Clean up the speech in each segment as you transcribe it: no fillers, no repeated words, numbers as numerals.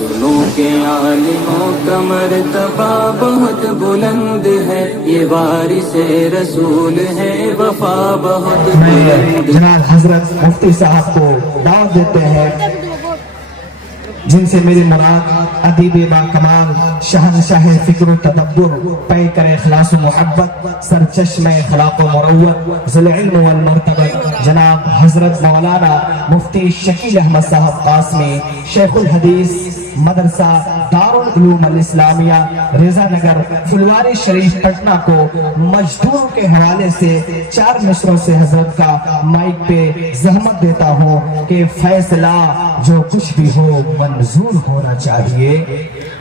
سنو کہ عالموں کا مرتبہ بہت بلند ہے، یہ وارث رسول ہے، وفا بہت بلند ہے۔ جناب حضرت مفتی صاحب کو دعوت دیتے ہیں، جن سے میری مراد ادیب با کمال شہنشاہ فکر و تدبر، پیکر اخلاص و محبت، سرچشم اخلاق و مروت، ذو العلم والمرتبت، جناب حضرت مولانا مفتی شکیل احمد صاحب قاسمی، شیخ الحدیث مدرسہ دارالعلوم الاسلامیہ رضا نگر فلواری شریف پٹنہ کو مزدور کے حوالے سے 4 مصروں سے حضرت کا مائک پہ زحمت دیتا ہوں کہ فیصلہ جو کچھ بھی ہو منظور ہونا چاہیے،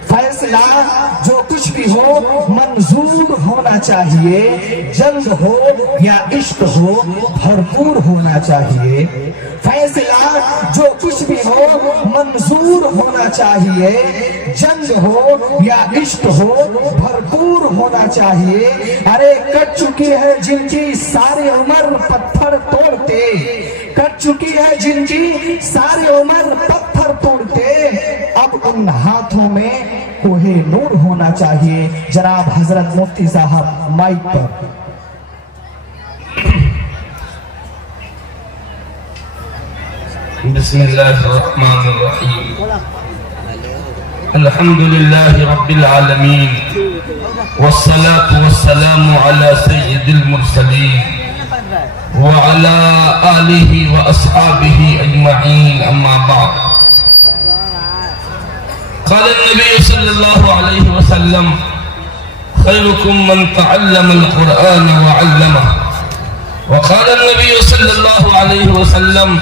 فیصلہ جو کچھ بھی ہو منظور ہونا چاہیے، جنگ ہو یا عشق ہو بھرپور ہونا چاہیے، فیصلہ جو کچھ بھی ہو منظور ہونا چاہیے، جنگ ہو یا عشق ہو بھرپور ہونا چاہیے۔ ارے کٹ چکی ہے جن کی ساری عمر پتھر توڑتے، کٹ چکی ہے جن کی ساری عمر پتھر توڑتے، اب ان ہاتھوں میں کوہ نور ہونا چاہیے۔ جناب حضرت مفتی صاحب مائک پر۔ بسم اللہ الرحمن الرحیم، الحمدللہ رب العالمین، والصلاة والسلام على سید المرسلین وعلى آلہ واصحابہ اجمعین، اما بعد۔ قال النبی صلی اللہ علیہ وسلم: خیرکم من تعلم القرآن وعلمہ۔ وقال النبی صلی اللہ علیہ وسلم: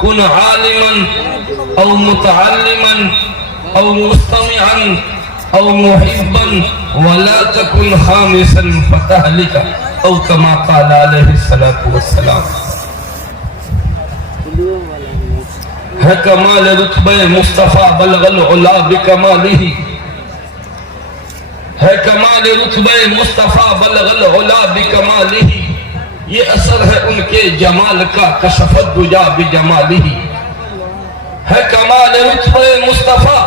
کن عالما او متعلما او مستمعا او محبا ولا تکن خامسا فتہلک، او کما قال علیہ الصلاة والسلام۔ ہے کمال رتبہ مصطفیٰ بلغ العلا بکمالہ، ہے کمال رتبہ مصطفیٰ بلغ العلا بکمالہ، یہ اثر ہے ان کے جمال کا کشفت دجا بجمالہ۔ ہے کمال رتبہ مصطفیٰ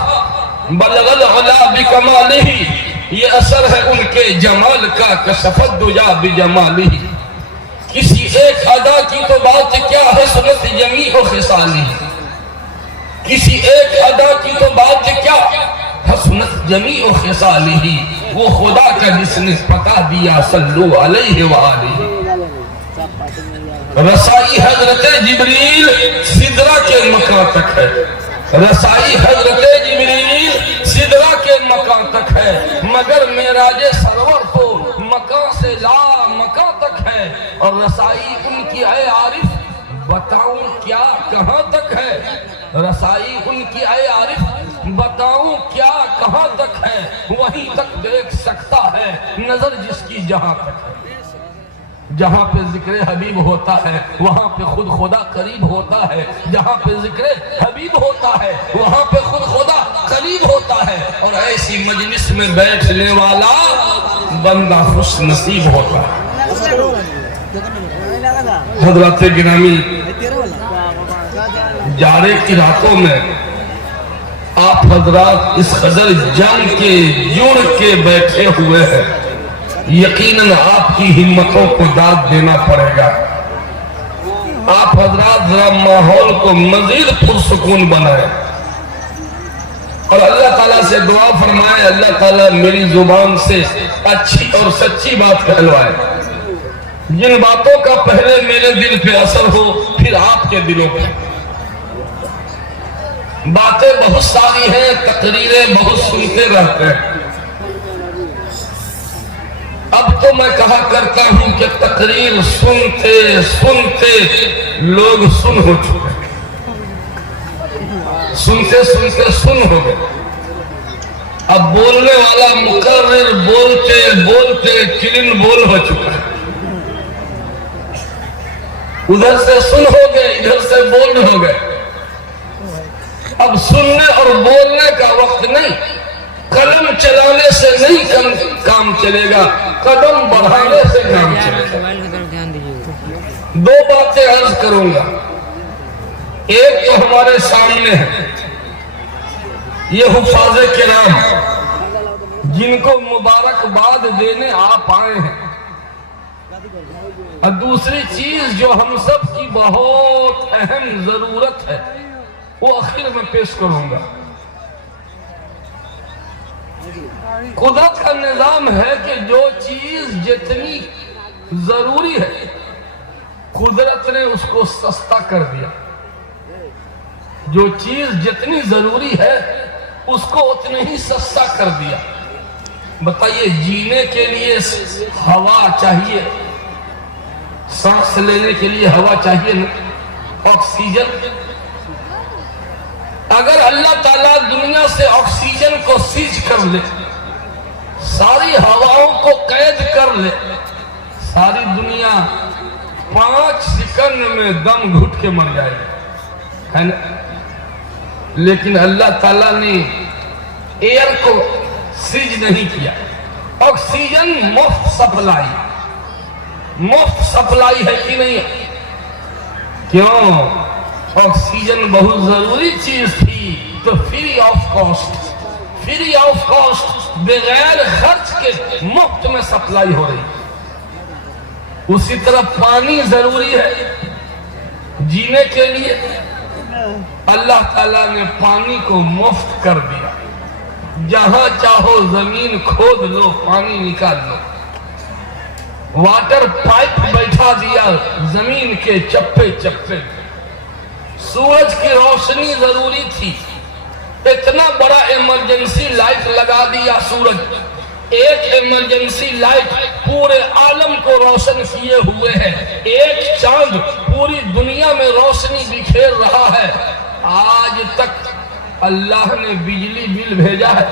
بلغ العلا بکمالہ، یہ اثر ہے ان کے جمال کا کشفت دجا بجمالہ۔ کسی ایک ادا کی تو بات کیا ہے سنت جمیع و خصالہ، کسی ایک ادا کی تو بات کیا حسنت جمیع و خصالہ، وہ خدا کا جس نے پتا دیا صلو علیہ وآلہ۔ رسائی حضرت جبریل سدرہ کے مکان تک ہے، رسائی حضرت جبریل سدرہ کے مکان تک ہے، مگر معراج سرور تو مکان سے لا مکان تک ہے۔ اور رسائی ان کی اے عارف بتاؤں کیا کہاں تک ہے، رسائی ان کی اے عارف بتاؤں کیا کہاں تک ہے، وہیں تک دیکھ سکتا ہے نظر جس کی جہاں تک ہے۔ جہاں پہ ذکر حبیب ہوتا ہے وہاں پہ خود خدا قریب ہوتا ہے، جہاں پہ ذکر حبیب ہوتا ہے وہاں پہ خود خدا قریب ہوتا ہے، اور ایسی مجلس میں بیٹھنے والا بندہ خوش نصیب ہوتا ہے۔ حضرات گرامی، جارے کی راتوں میں آپ حضرات اس قدر جان کے جڑ کے بیٹھے ہوئے ہیں، یقیناً آپ کی ہمتوں کو داد دینا پڑے گا۔ آپ حضرات ذرا ماحول کو مزید پرسکون بنائیں اور اللہ تعالیٰ سے دعا فرمائیں، اللہ تعالیٰ میری زبان سے اچھی اور سچی بات کہلوائے، جن باتوں کا پہلے میرے دل پہ اثر ہو پھر آپ کے دلوں پہ۔ باتیں بہت ساری ہیں، تقریریں بہت سنتے رہتے ہیں، اب تو میں کہا کرتا ہوں کہ تقریر سنتے سنتے لوگ سن ہو چکے، سنتے سنتے سن ہو گئے۔ اب بولنے والا مقرر بولتے بولتے چلن بول ہو چکا ہے، ادھر سے سن ہو گئے ادھر سے بول ہو گئے۔ اب سننے اور بولنے کا وقت نہیں، قلم چلانے سے نہیں کام چلے گا، قدم بڑھانے سے کام چلے گا۔ دو باتیں عرض کروں گا، ایک تو ہمارے سامنے ہے، یہ حفاظ کرام جن کو مبارکباد دینے آپ آئے ہیں. اور دوسری چیز جو ہم سب کی بہت اہم ضرورت ہے وہ آخر میں پیش کروں گا. قدرت کا نظام ہے کہ جو چیز جتنی ضروری ہے قدرت نے اس کو سستا کر دیا. جو چیز جتنی ضروری ہے اس کو اتنے ہی سستا کر دیا. بتائیے جینے کے لیے ہوا چاہیے, سانس لینے کے لیے ہوا چاہیے نا, آکسیجن. اگر اللہ تعالیٰ دنیا سے آکسیجن کو سیج کر لے, ساری ہواؤں کو قید کر لے, ساری دنیا 5 سیکنڈ میں دم گھٹ کے مر جائے گی, ہے نا. لیکن اللہ تعالیٰ نے ایئر کو سیج نہیں کیا. آکسیجن مفت سپلائی, مفت سپلائی ہے کہ نہیں؟ کیوں؟ آکسیجن بہت ضروری چیز تھی تو free of cost, free of cost بغیر خرچ کے مفت میں سپلائی ہو رہی. اسی طرح پانی ضروری ہے جینے کے لیے, اللہ تعالیٰ نے پانی کو مفت کر دیا. جہاں چاہو زمین کھود لو, پانی نکال لو. واٹر پائپ بیٹھا دیا زمین کے چپے چپے. سورج کی روشنی ضروری تھی, اتنا بڑا ایمرجنسی لائٹ لگا دیا سورج. ایک ایمرجنسی لائٹ پورے عالم کو روشن کیے ہوئے ہے. ایک چاند پوری دنیا میں روشنی بکھیر رہا ہے. آج تک اللہ نے بجلی بل بھیجا ہے,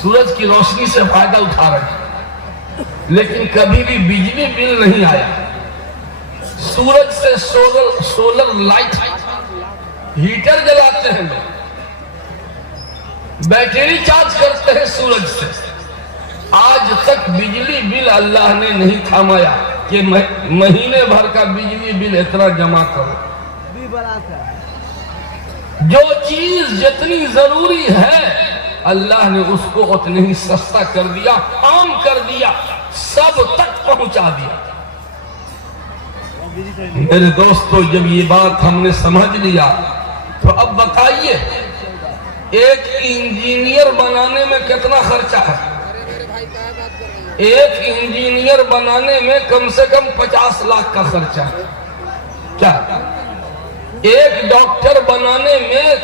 سورج کی روشنی سے فائدہ اٹھا رہے ہیں, لیکن کبھی بھی بجلی بل نہیں آیا. سورج سے سولر لائٹ ہیٹر جلاتے ہیں لوگ, بیٹری چارج کرتے ہیں سورج سے. آج تک بجلی بل اللہ نے نہیں تھامایا کہ مہینے بھر کا بجلی بل اتنا جمع کرو. جو چیز جتنی ضروری ہے اللہ نے اس کو اتنے ہی سستا کر دیا, عام کر دیا, سب تک پہنچا دیا. میرے دوستو, جب یہ بات ہم نے سمجھ لیا تو اب بتائیے ایک انجینئر بنانے میں کتنا خرچہ ہے؟ ایک انجینئر بنانے میں کم سے کم 50 لاکھ کا خرچہ ہے. کیا ایک ڈاکٹر بنانے میں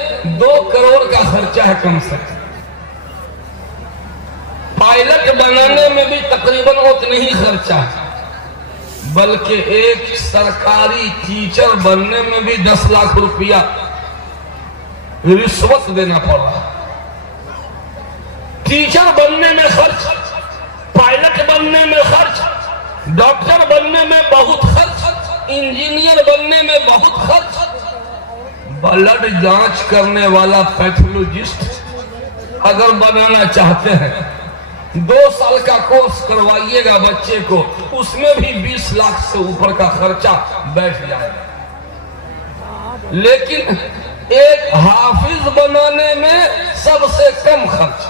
2 کروڑ کا خرچہ ہے کم سے کم. پائلٹ بنانے میں بھی تقریباً اتنا ہی خرچہ ہے. بلکہ ایک سرکاری ٹیچر بننے میں بھی 10 لاکھ روپیہ رشوت دینا پڑ رہا. ٹیچر بننے میں خرچ, پائلٹ بننے میں خرچ, ڈاکٹر بننے میں بہت خرچ, انجینئر بننے میں بہت خرچ. بلڈ جانچ کرنے والا پیتھولوجسٹ اگر بنانا چاہتے ہیں 2 سال کا کورس کروائیے گا بچے کو, اس میں بھی 20 لاکھ سے اوپر کا خرچہ بیٹھ جائے گا. لیکن ایک حافظ بنانے میں سب سے کم خرچ,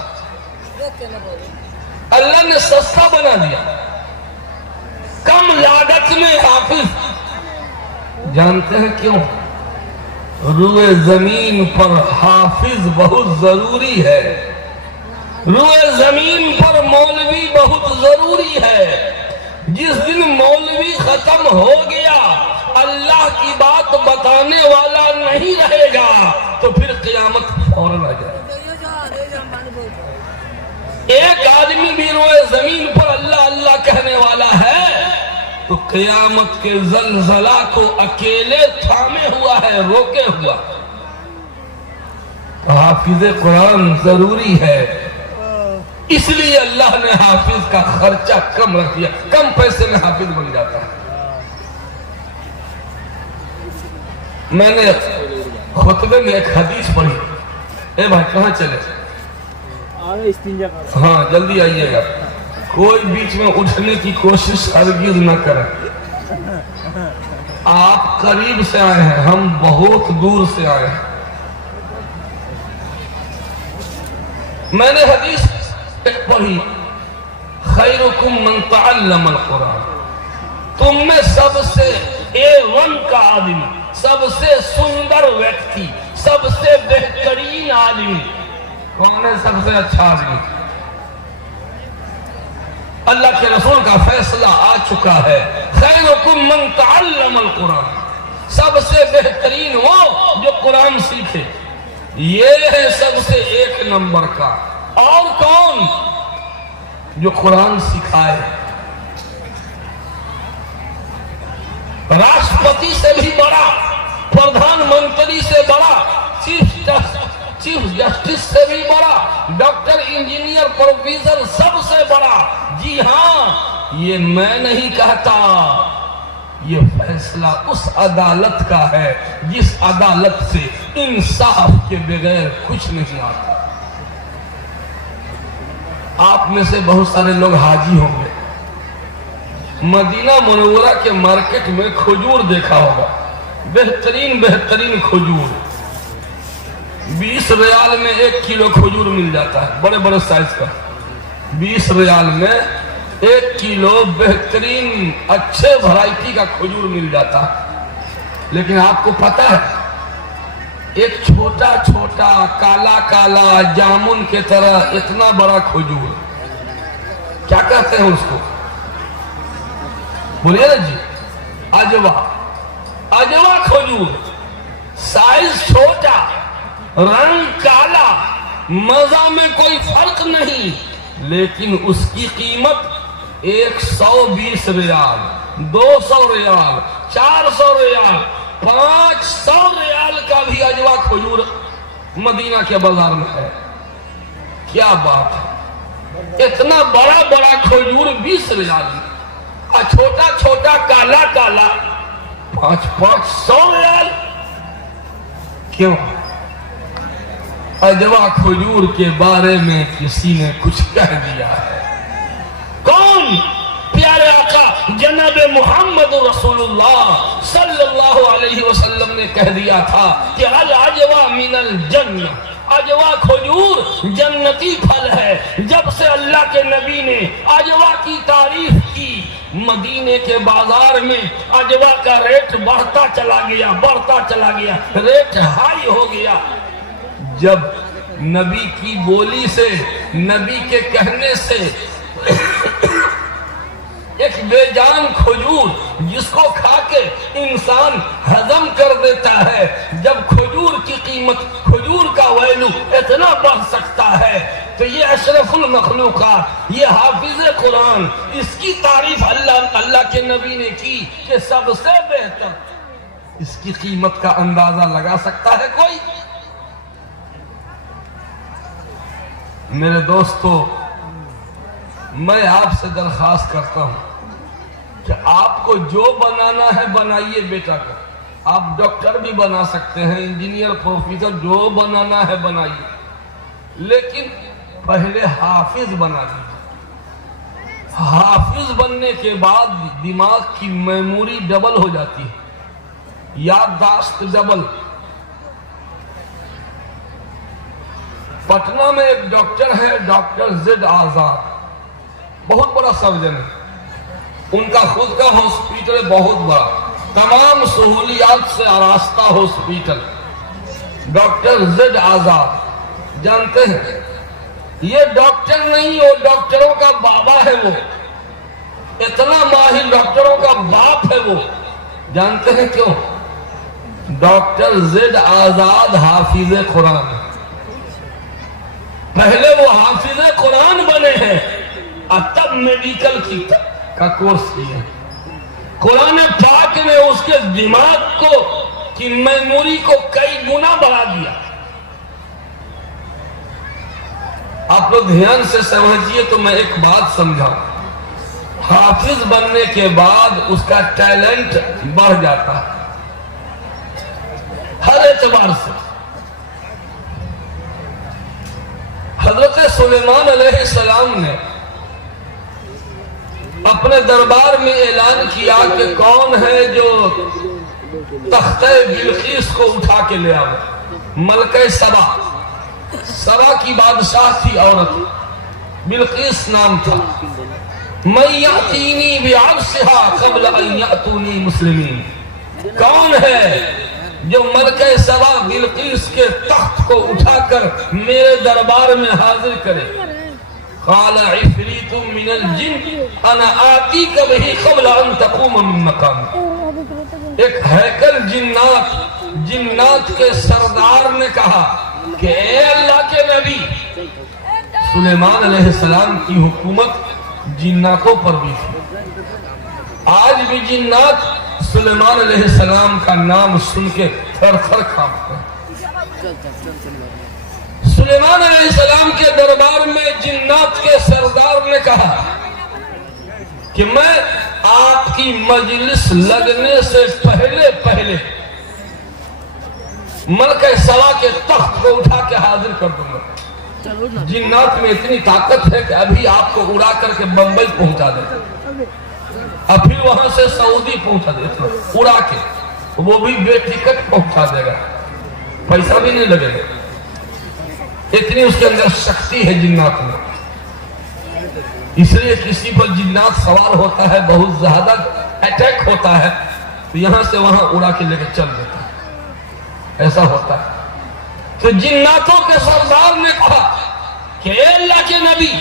اللہ نے سستا بنا دیا, کم لاگت میں حافظ. جانتے ہیں کیوں؟ روئے زمین پر حافظ بہت ضروری ہے, روئے زمین پر مولوی بہت ضروری ہے. جس دن مولوی ختم ہو گیا, اللہ کی بات بتانے والا نہیں رہے گا, تو پھر قیامت فوراً آ جائے. ایک آدمی بھی روئے زمین پر اللہ اللہ کہنے والا ہے تو قیامت کے زلزلہ کو اکیلے تھامے ہوا ہے, روکے ہوا. حافظ قرآن ضروری ہے, اس لیے اللہ نے حافظ کا خرچہ کم رکھ دیا, کم پیسے میں حافظ بن جاتا ہے. میں نے خطبے میں ایک حدیث پڑھی. اے بھائی کہاں چلے؟ ہاں جلدی آئیے گا. کوئی بیچ میں اٹھنے کی کوشش ہرگز نہ کریں. آپ قریب سے آئے ہیں, ہم بہت دور سے آئے ہیں. میں نے حدیث پڑھی، خیرکم من تعلم القرآن، تم میں سب سے A1 کا آدمی، سب سے سندر ویکتی، سب سے بہترین آدمی کون ہے؟ سب سے اچھا آدمی؟ اللہ کے رسول کا فیصلہ آ چکا ہے، خیرکم من تعلم القرآن، سب سے بہترین وہ جو قرآن سیکھے، یہ ہے سب سے ایک نمبر کا۔ اور کون؟ جو قرآن سکھائے۔ راشٹرپتی سے بھی بڑا، پردھان منتری سے بڑا، چیف جسٹس سے بھی بڑا، ڈاکٹر، انجینئر، پروفیسر، سب سے بڑا۔ جی ہاں، یہ میں نہیں کہتا، یہ فیصلہ اس عدالت کا ہے جس عدالت سے انصاف کے بغیر کچھ نہیں آتا۔ آپ میں سے بہت سارے لوگ حاجی ہوں گے، مدینہ منورہ کے مارکیٹ میں کھجور دیکھا ہوگا، بہترین کھجور، 20 ریال میں 1 کلو کھجور مل جاتا ہے، بڑے بڑے سائز کا، 20 ریال میں 1 کلو بہترین اچھے ورائٹی کا کھجور مل جاتا ہے۔ لیکن آپ کو پتا ہے، ایک چھوٹا چھوٹا کالا جامن کے طرح اتنا بڑا کھجور، کیا کہتے ہیں اس کو؟ بولیے نا جی، اجوا کھجور، سائز چھوٹا، رنگ کالا، مزہ میں کوئی فرق نہیں، لیکن اس کی قیمت 120 ریال، 200 ریال، 400 ریال، 500 ریال کا بھی اجوا کھجور مدینہ کے بازار میں ہے۔ کیا بات ہے، اتنا بڑا کھجور 20 ریال میں، اور چھوٹا چھوٹا کالا 500 ریال۔ کیوں؟ اجوا کھجور کے بارے میں کسی نے کچھ کہہ دیا ہے۔ کون؟ پیارے آقا جناب محمد رسول اللہ صلی اللہ علیہ وسلم نے کہہ دیا تھا کہ العجوہ من الجنہ، اجوا کھجور جنتی پھل ہے۔ جب سے اللہ کے نبی نے اجوا کی تعریف کی، مدینے کے بازار میں اجوا کا ریٹ بڑھتا چلا گیا، ریٹ ہائی ہو گیا۔ جب نبی کی بولی سے، نبی کے کہنے سے ایک بے جان کھجور جس کو کھا کے انسان ہضم کر دیتا ہے، جب کھجور کی قیمت، کھجور کا ویلو اتنا بڑھ سکتا ہے، تو یہ اشرف المخلوقات، یہ حافظ قرآن، اس کی تعریف اللہ کے نبی نے کی کہ سب سے بہتر، اس کی قیمت کا اندازہ لگا سکتا ہے کوئی؟ میرے دوستو، میں آپ سے درخواست کرتا ہوں کہ آپ کو جو بنانا ہے بنائیے بیٹا کا، آپ ڈاکٹر بھی بنا سکتے ہیں، انجینئر، پروفیسر، جو بنانا ہے بنائیے، لیکن پہلے حافظ بنا دیجیے۔ حافظ بننے کے بعد دماغ کی میموری ڈبل ہو جاتی ہے، یادداشت ڈبل۔ پٹنہ میں ایک ڈاکٹر ہے، ڈاکٹر زید آزاد، بہت بڑا سرجن ہے، ان کا خود کا ہاسپیٹل بہت بڑا، تمام سہولیات سے آراستہ ہاسپیٹل۔ ڈاکٹر زید آزاد جانتے ہیں، یہ ڈاکٹر نہیں، وہ ڈاکٹروں کا بابا ہے، وہ اتنا ماہر ڈاکٹروں کا باپ ہے وہ۔ جانتے ہیں کیوں؟ ڈاکٹر زید آزاد حافظ قرآن، پہلے وہ حافظ قرآن بنے ہیں اور تب میڈیکل کا کورس کیا۔ قرآن پاک نے اس کے دماغ کو کی میموری کو کئی گنا بڑھا دیا۔ آپ لوگ دھیان سے سمجھیے تو میں ایک بات سمجھاؤں، حافظ بننے کے بعد اس کا ٹیلنٹ بڑھ جاتا ہے ہر اعتبار سے۔ حضرت سلیمان علیہ السلام نے اپنے دربار میں اعلان کیا کہ کون ہے جو تختہ بلقیس کو اٹھا کے لے آئے، ملکہ سبا، سبا کی بادشاہ تھی عورت، بلقیس نام تھا۔ من یأتینی بعرشہا قبل ان یأتونی مسلمین، کون ہے جو ملکہ سبا بلقیس کے تخت کو اٹھا کر میرے دربار میں حاضر کرے؟ قال عفریت من الجن انا آتیک بہ قبل ان تقوم من مقام۔ ایک ہیکل جنات کے سردار نے کہا کہ اے اللہ کے نبی، سلیمان علیہ السلام کی حکومت جناتوں پر بھی تھی، آج بھی جنات سلیمان علیہ السلام کا نام سن کے تھر تھر کانپتے ہیں۔ سلیمان علیہ السلام کے دربار میں جنات کے سردار نے کہا کہ میں آپ کی مجلس لگنے سے پہلے ملکہ سبا کے تخت کو اٹھا کے حاضر کر دوں گا۔ جنات میں اتنی طاقت ہے کہ ابھی آپ کو اڑا کر کے بمبئی پہنچا دے، اور پھر وہاں سے سعودی پہنچا دے، اڑا کے، وہ بھی بے ٹکٹ پہنچا دے گا، پیسہ بھی نہیں لگے گا۔ اتنی اس کے اندر شکتی ہے جنات میں، اس لیے کسی پر جنات سوار ہوتا ہے، بہت زیادہ اٹیک ہوتا ہے تو یہاں سے وہاں اڑا کے لے کے چل دیتا ہے، ایسا ہوتا ہے۔ تو جناتوں کے سردار نے کہا کہ اے اللہ کے نبی،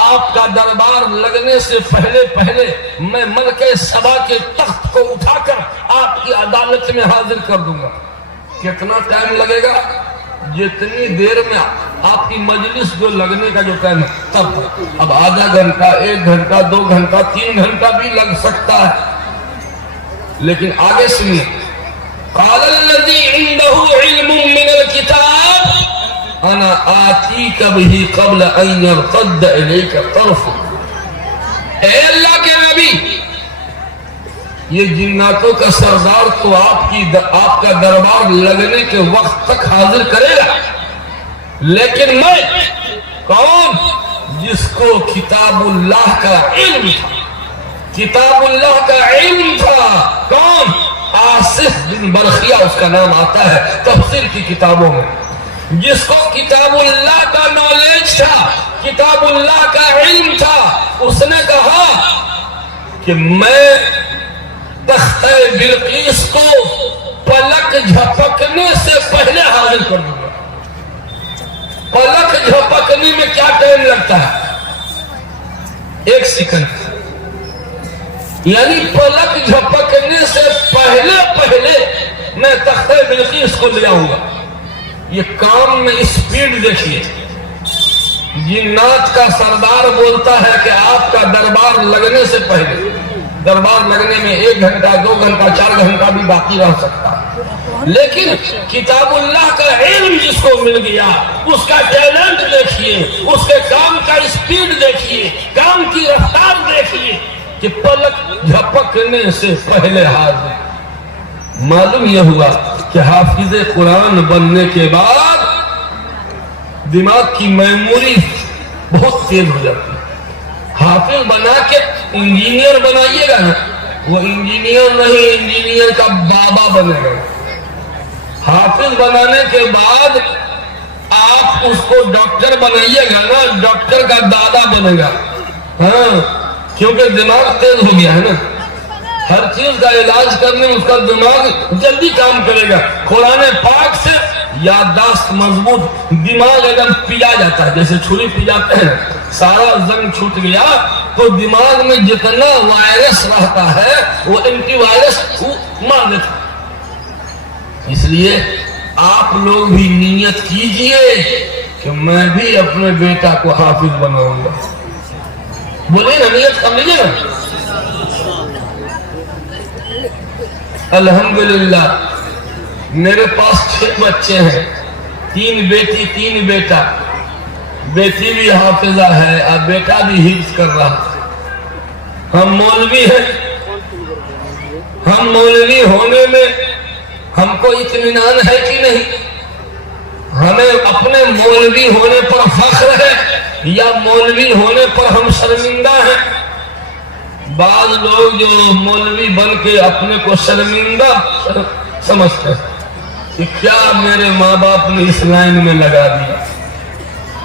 آپ کا دربار لگنے سے پہلے میں ملکہ سبا کے تخت کو اٹھا کر آپ کی عدالت میں حاضر کر دوں گا۔ کتنا ٹائم لگے گا؟ جتنی دیر میں آپ کی مجلس جو لگنے کا جو ٹائم ہے تب تک۔ اب آدھا گھنٹہ، 1 گھنٹہ، 2 گھنٹہ، 3 گھنٹہ بھی لگ سکتا ہے، لیکن آگے سنیے۔ قال الذی عنده علم من الکتاب انا آتیک بہ قبل ان یرتد الیک طرفک۔ اے اللہ کے نبی، یہ جناتوں کا سردار تو آپ کا دربار لگنے کے وقت تک حاضر کرے گا، لیکن میں کون؟ جس کو کتاب اللہ کا علم تھا، کتاب اللہ کا علم تھا۔ کون؟ آصف بن برخیہ اس کا نام آتا ہے تفسیر کی کتابوں میں، جس کو کتاب اللہ کا نالج تھا، کتاب اللہ کا علم تھا۔ اس نے کہا کہ میں تخت بلقیس کو پلک جھپکنے سے پہلے حاضر کر دوں گا۔ پلک جھپکنے میں کیا ٹائم لگتا ہے؟ 1 سیکنڈ، یعنی پلک جھپکنے سے پہلے میں تخت بلقیس کو لے آؤں گا۔ یہ کام میں اسپیڈ دیکھیے۔ جنات کا سردار بولتا ہے کہ آپ کا دربار لگنے سے پہلے، دربار لگنے میں 1 گھنٹہ، 2 گھنٹہ، 4 گھنٹہ بھی باقی رہ سکتا ہے، لیکن کتاب اللہ کا علم جس کو مل گیا، اس کا ٹیلنٹ دیکھیے، اس کے کام کا اسپیڈ دیکھیے، کام کی رفتار دیکھیے کہ پلک جھپکنے سے پہلے حاضر۔ معلوم یہ ہوا کہ حافظ قرآن بننے کے بعد دماغ کی میموری بہت تیز ہو جاتی ہے۔ حافظ بنا کے انجینئر بنائیے گا نا، وہ انجینئر نہیں، انجینئر کا بابا بنے گا۔ حافظ بنانے کے بعد آپ اس کو ڈاکٹر بنائیے گا نا، ڈاکٹر کا دادا بنے گا۔ ہاں، کیونکہ دماغ تیز ہو گیا ہے نا، ہر چیز کا علاج کرنے میں اس کا دماغ جلدی کام کرے گا۔ قرآن پاک سے یادداشت مضبوط، دماغ ایک پیا جاتا ہے، جیسے چھری پی جاتے ہیں، سارا زنگ چھوٹ گیا تو دماغ میں جتنا وائرس رہتا ہے وہ اینٹی وائرس مار دیتا ہے۔ اس لیے آپ لوگ بھی نیت کیجئے کہ میں بھی اپنے بیٹا کو حافظ بناؤں گا۔ بولے نا، نیت کر لیجیے نا۔ الحمدللہ میرے پاس 6 بچے ہیں، 3 بیٹی 3 بیٹا۔ بیٹی بھی حافظہ ہے اور بیٹا بھی حفظ کر رہا۔ ہم مولوی ہیں، ہم مولوی ہونے میں ہم کو اطمینان ہے کہ نہیں؟ ہمیں اپنے مولوی ہونے پر فخر ہے یا مولوی ہونے پر ہم شرمندہ ہیں؟ بعض لوگ جو مولوی بن کے اپنے کو شرمندہ سمجھتے ہیں کہ کیا میرے ماں باپ نے اس لائن میں لگا دیا۔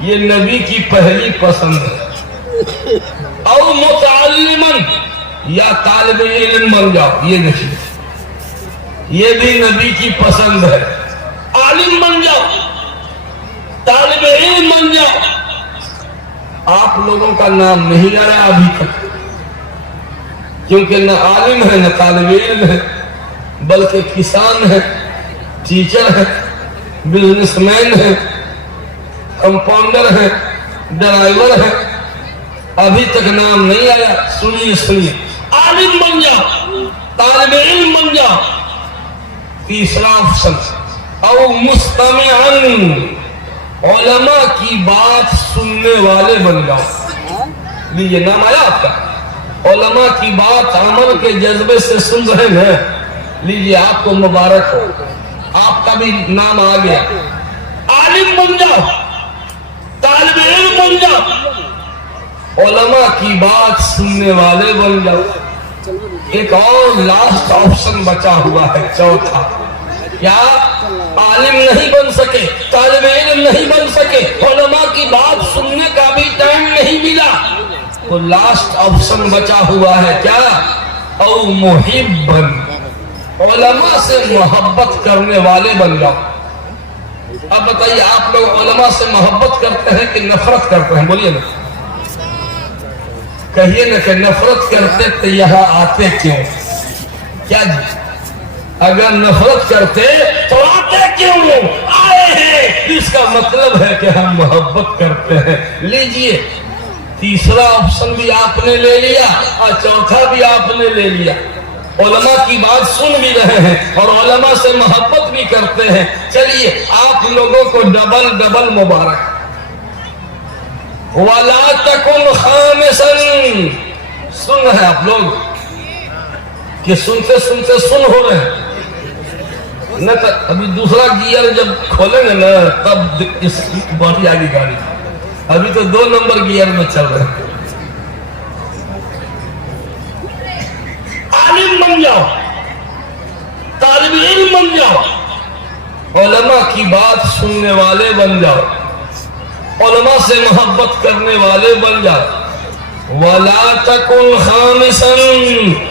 یہ نبی کی پہلی پسند ہے. او متعلمن یا طالب علم بن جاؤ، یہ نہیں، یہ بھی نبی کی پسند ہے. عالم بن جاؤ، طالب علم بن جاؤ. آپ لوگوں کا نام نہیں آیا ابھی تک، کیونکہ نہ عالم ہے نہ طالب علم ہے، بلکہ کسان ہے، ٹیچر ہے، بزنس مین ہے، کمپاؤنڈر ہے، ڈرائیور ہے. ابھی تک نام نہیں آیا. سنیے سنیے، عالم بن جاؤ، طالب علم بن جاؤ. تیسرا آپشن، او مستمعن، علماء کی بات سننے والے بن جاؤ. لیجیے نام آیا آپ کا، علماء کی بات عمل کے جذبے سے سن رہے ہیں. لیجیے آپ کو مبارک ہو، آپ کا بھی نام آ گیا. عالم بن جاؤ، طالب علم بن جاؤ، علماء کی بات سننے والے بن جاؤ. ایک اور لاسٹ آپشن بچا ہوا ہے، چوتھا. کیا؟ عالم نہیں بن سکے، طالب علم نہیں بن سکے، علماء کی بات سننے کا بھی ٹائم نہیں ملا، تو لاسٹ آپشن بچا ہوا ہے. کیا؟ او محبن، علماء سے محبت کرنے والے بن جاؤ. اب بتائیے، آپ لوگ علماء سے محبت کرتے ہیں کہ نفرت کرتے ہیں؟ بولیے نا، کہیے نا کہ نفرت کرتے تو یہاں آتے کیوں؟ کیا جی؟ اگر نفرت کرتے تو آتے کیوں؟ آئے ہیں، اس کا مطلب ہے کہ ہم محبت کرتے ہیں. لیجئے، تیسرا آپشن بھی آپ نے لے لیا اور چوتھا بھی آپ نے لے لیا. علماء کی بات سن بھی رہے ہیں اور علماء سے محبت بھی کرتے ہیں. چلیے آپ لوگوں کو ڈبل ڈبل مبارک. وَلَا تَكُنْ خَامِسًا، سن رہے ہیں آپ لوگ کہ سنتے سنتے سن ہو رہے ہیں نہ؟ ابھی دوسرا گیئر جب کھولیں گے نا تب اس کی بڑی آگے گاڑی. ابھی تو 2 نمبر گیئر میں چل رہے ہیں. عالم بن جاؤ، طالب علم بن جاؤ، علماء کی بات سننے والے بن جاؤ، علماء سے محبت کرنے والے بن جاؤ. وَلَا تَكُنْ خَامِسًا،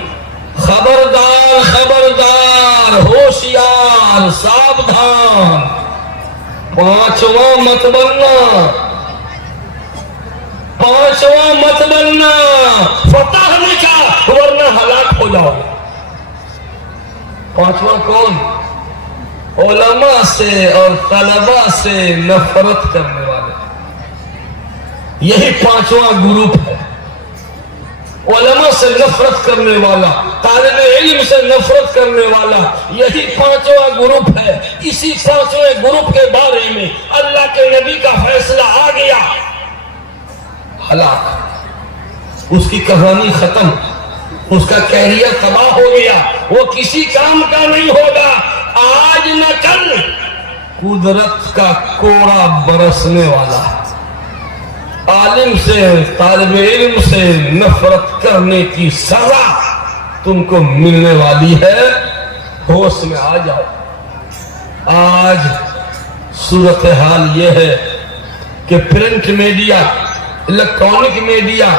خبردار خبردار، ہوشیار، ساودھان، پانچواں مت بننا، پانچواں مت بننا، فتح لکھا ورنہ ہلاک ہو جاؤ. پانچواں کون؟ علماء سے اور طلباء سے نفرت کرنے والے. یہی پانچواں گروپ ہے. علماء سے نفرت کرنے والا، طالب علم سے نفرت کرنے والا، یہی پانچواں گروپ ہے. اسی پانچویں گروپ کے بارے میں اللہ کے نبی کا فیصلہ آ گیا، ہلاک. اس کی کہانی ختم، اس کا کیریئر تباہ ہو گیا، وہ کسی کام کا نہیں ہوگا. آج نہ کل قدرت کا کوڑا برسنے والا. عالم سے، طالب علم سے نفرت کرنے کی سزا تم کو ملنے والی ہے. ہوش میں آ جاؤ. آج صورتحال یہ ہے کہ print media, electronic media,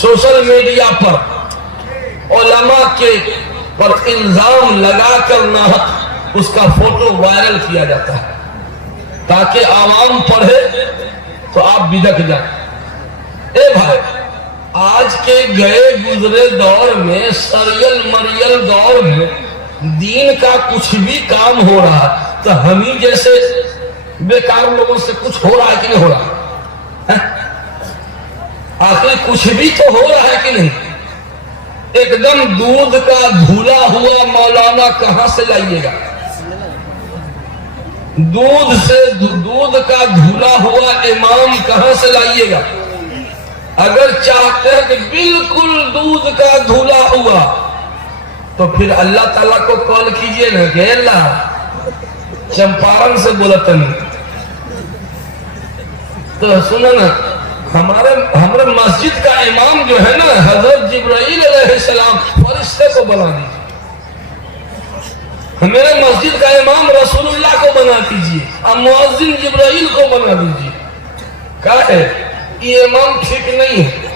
social media پر علماء کے پر الزام لگا کر ناحق اس کا فوٹو وائرل کیا جاتا ہے تاکہ عوام پڑھے تو آپ بدک جائیں. اے بھائی، آج کے گئے گزرے دور میں، سریل مریل دور میں دین کا کچھ بھی کام ہو رہا تو ہمیں جیسے بیکار لوگوں سے کچھ ہو رہا ہے کہ نہیں ہو رہا؟ آخر کچھ بھی تو ہو رہا ہے کہ نہیں؟ ایک دم دودھ کا دھولا ہوا مولانا کہاں سے لائیے گا؟ دودھ کا دھولا ہوا امام کہاں سے لائیے گا؟ اگر چاہتے ہیں کہ بالکل دودھ کا دھولا ہوا تو پھر اللہ تعالیٰ کو کال کیجئے نا کہ اللہ چمپارن سے بولا تن. تو سنو نا، ہمارے مسجد کا امام جو ہے نا، حضرت جبرائیل علیہ السلام، فرشتے کو بنا دیجیے. میرے مسجد کا امام رسول اللہ کو بنا دیجیے اور مؤذن جبرائیل کو بنا دیجیے. کہا ہے یہ امام ٹھیک نہیں ہے.